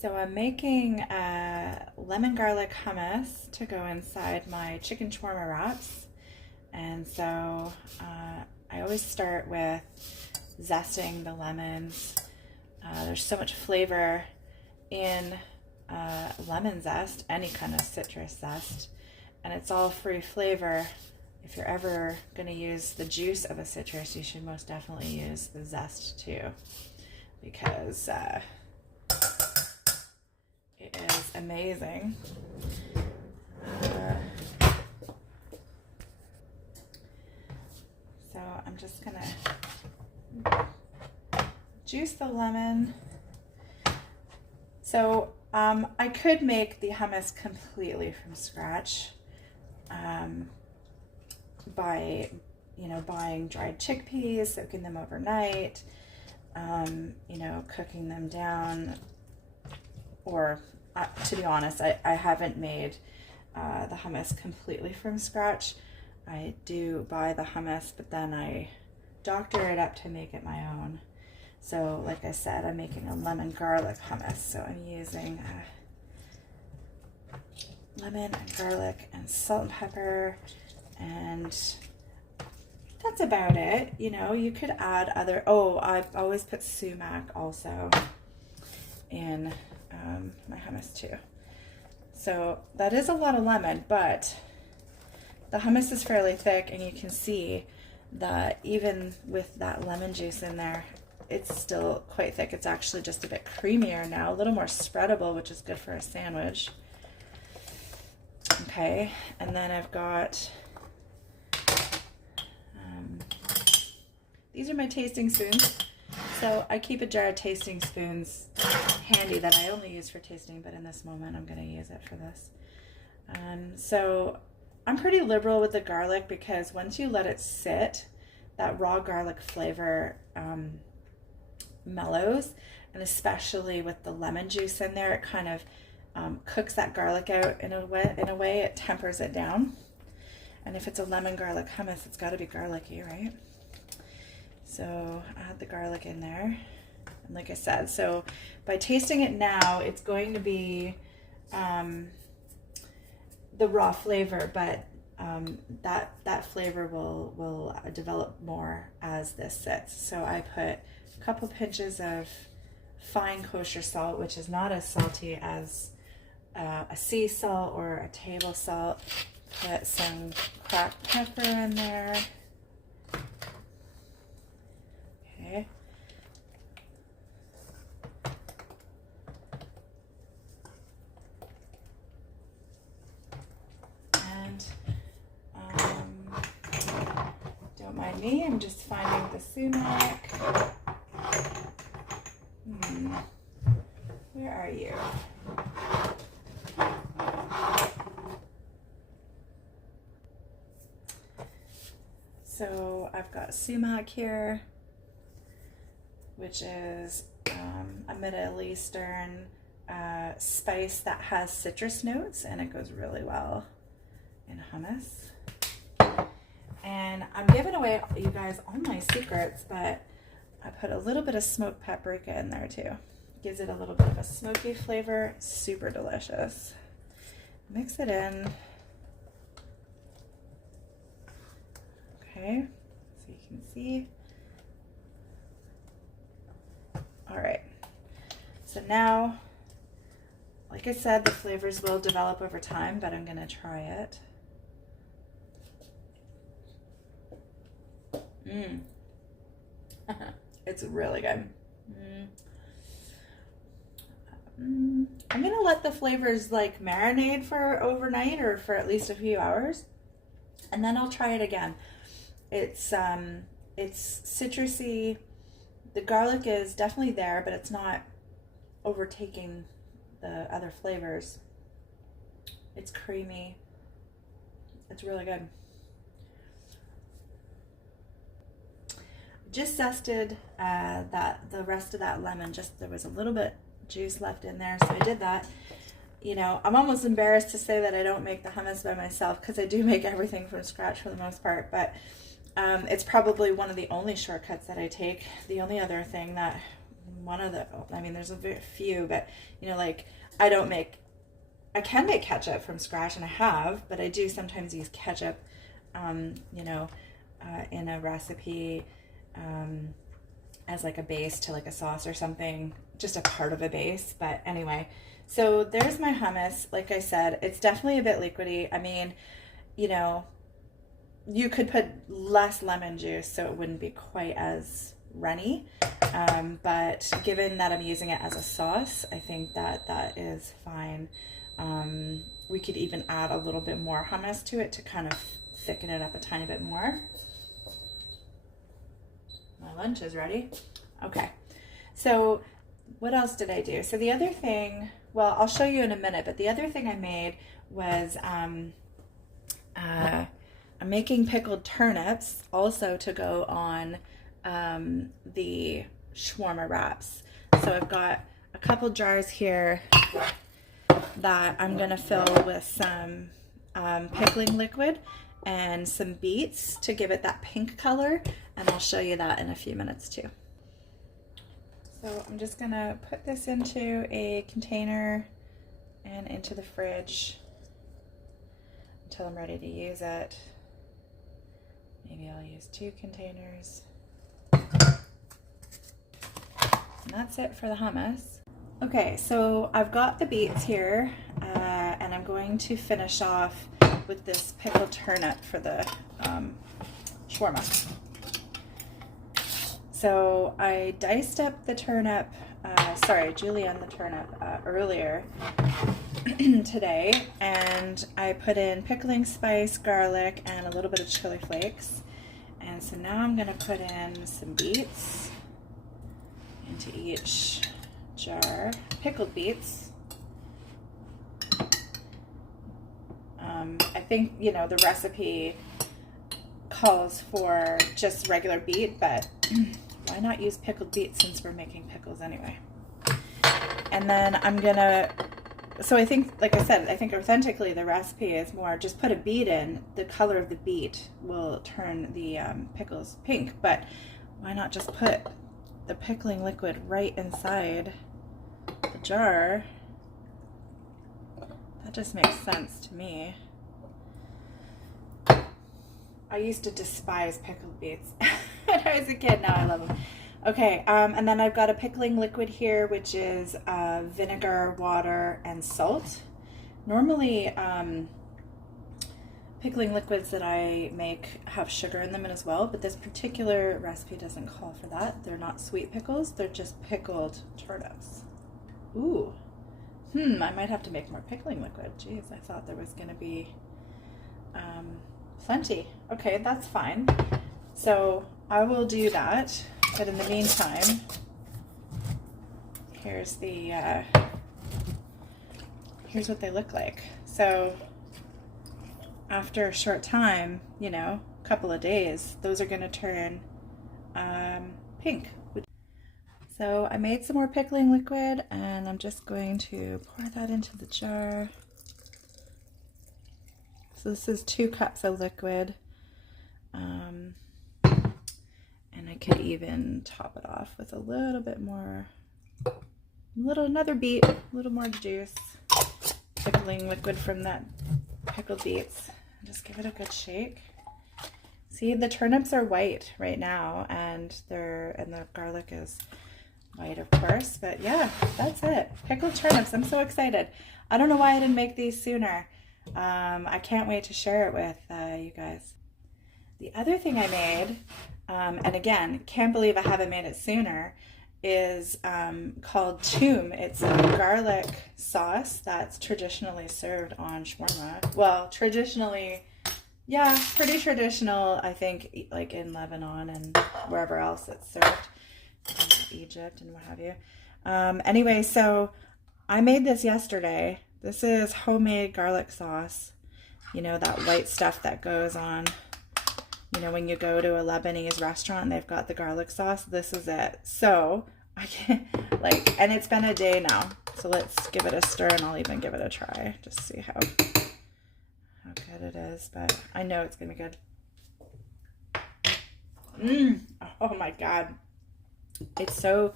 So I'm making lemon garlic hummus to go inside my chicken shawarma wraps. And so I always start with zesting the lemons. There's so much flavor in lemon zest, any kind of citrus zest, and it's all free flavor. If you're ever going to use the juice of a citrus, you should most definitely use the zest too, because it is amazing. So I'm just gonna juice the lemon. So I could make the hummus completely from scratch by buying dried chickpeas, soaking them overnight, cooking them down. Or to be honest, I haven't made the hummus completely from scratch. I do buy the hummus, but then I doctor it up to make it my own. So like I said, I'm making a lemon garlic hummus. So I'm using lemon and garlic and salt and pepper, and that's about it. You could add other, I've always put sumac also in my hummus too. So that is a lot of lemon, but the hummus is fairly thick, and you can see that even with that lemon juice in there, it's still quite thick. It's actually just a bit creamier now, a little more spreadable, which is good for a sandwich. Okay, and then I've got, these are my tasting spoons. So I keep a jar of tasting spoons handy that I only use for tasting, but in this moment I'm going to use it for this. So I'm pretty liberal with the garlic, because once you let it sit, that raw garlic flavor mellows, and especially with the lemon juice in there, it kind of cooks that garlic out in a way. It tempers it down. And if it's a lemon garlic hummus, it's got to be garlicky, right? So add the garlic in there. And like I said, so by tasting it now, it's going to be the raw flavor, but that flavor will develop more as this sits. So I put a couple pinches of fine kosher salt, which is not as salty as a sea salt or a table salt. Put some cracked pepper in there. Okay. And don't mind me, I'm just finding the sumac. Where are you? So I've got sumac here, which is a Middle Eastern spice that has citrus notes, and it goes really well in hummus. And I'm giving away, you guys, all my secrets, but I put a little bit of smoked paprika in there too. Gives it a little bit of a smoky flavor. Super delicious. Mix it in. Okay, so you can see. All right, so now, like I said, the flavors will develop over time, but I'm gonna try it. It's really good. I'm gonna let the flavors like marinate for overnight, or for at least a few hours, and then I'll try it again. It's citrusy. The garlic is definitely there, but it's not overtaking the other flavors. It's creamy. It's really good. Just zested the rest of that lemon. Just there was a little bit juice left in there, so I did that. I'm almost embarrassed to say that I don't make the hummus by myself, because I do make everything from scratch for the most part, but it's probably one of the only shortcuts that I take. The only other thing that one of the, I mean, there's a very few, but you know, like I can make ketchup from scratch, and I have, but I do sometimes use ketchup, you know, in a recipe, as like a base to like a sauce or something, just a part of a base. But anyway, so there's my hummus. Like I said, it's definitely a bit liquidy. I mean, you know, you could put less lemon juice so it wouldn't be quite as runny. But given that I'm using it as a sauce, I think that that is fine. We could even add a little bit more hummus to it to kind of thicken it up a tiny bit more. My lunch is ready. Okay, so what else did I do? So the other thing, well, I'll show you in a minute, but the other thing I made was I'm making pickled turnips also to go on the shawarma wraps. So I've got a couple jars here that I'm going to fill with some pickling liquid and some beets to give it that pink color, and I'll show you that in a few minutes too. So I'm just going to put this into a container and into the fridge until I'm ready to use it. Maybe I'll use 2 containers. And that's it for the hummus. Okay, so I've got the beets here, and I'm going to finish off with this pickled turnip for the shawarma. So I diced up the turnip, julienne the turnip earlier today, and I put in pickling spice, garlic, and a little bit of chili flakes. And so now I'm going to put in some beets into each jar, pickled beets. I think, you know, the recipe calls for just regular beet, but why not use pickled beets since we're making pickles anyway? And then I'm gonna, so I think, like I said, I think authentically the recipe is more just put a beet in, the color of the beet will turn the pickles pink, but why not just put the pickling liquid right inside the jar? That just makes sense to me. I used to despise pickled beets when I was a kid. Now I love them. Okay, and then I've got a pickling liquid here, which is vinegar, water, and salt. Normally, pickling liquids that I make have sugar in them as well, but this particular recipe doesn't call for that. They're not sweet pickles, they're just pickled turnips. Ooh, I might have to make more pickling liquid. Jeez, I thought there was going to be plenty. Okay, that's fine. So I will do that, but in the meantime, here's what they look like. So after a short time, you know, a couple of days, those are going to turn pink. So I made some more pickling liquid, and I'm just going to pour that into the jar. So this is 2 cups of liquid, and I could even top it off with a little bit more, another beet, a little more juice, pickling liquid from that pickled beets. Just give it a good shake. See, the turnips are white right now, and the garlic is white, of course. But yeah, that's it. Pickled turnips. I'm so excited. I don't know why I didn't make these sooner. I can't wait to share it with you guys. The other thing I made, and again, can't believe I haven't made it sooner, is called toum. It's a garlic sauce that's traditionally served on shawarma. Well, traditionally, yeah, pretty traditional, I think, like in Lebanon and wherever else it's served, Egypt and what have you. Anyway, so I made this yesterday. This is homemade garlic sauce. You know, that white stuff that goes on, you know, when you go to a Lebanese restaurant and they've got the garlic sauce. This is it. So I can't, and it's been a day now. So let's give it a stir, and I'll even give it a try. Just see how good it is. But I know it's going to be good. Oh my God. It's so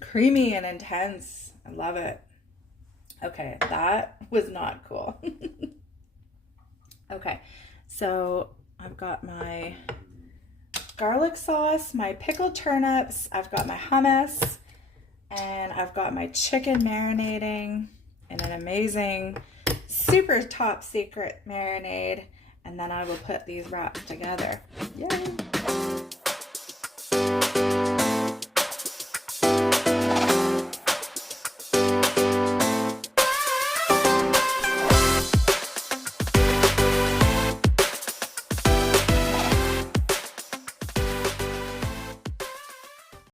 Creamy and intense. I love it. Okay, that was not cool. Okay, so I've got my garlic sauce, my pickled turnips, I've got my hummus, and I've got my chicken marinating in an amazing, super top secret marinade, and then I will put these wraps together. Yay!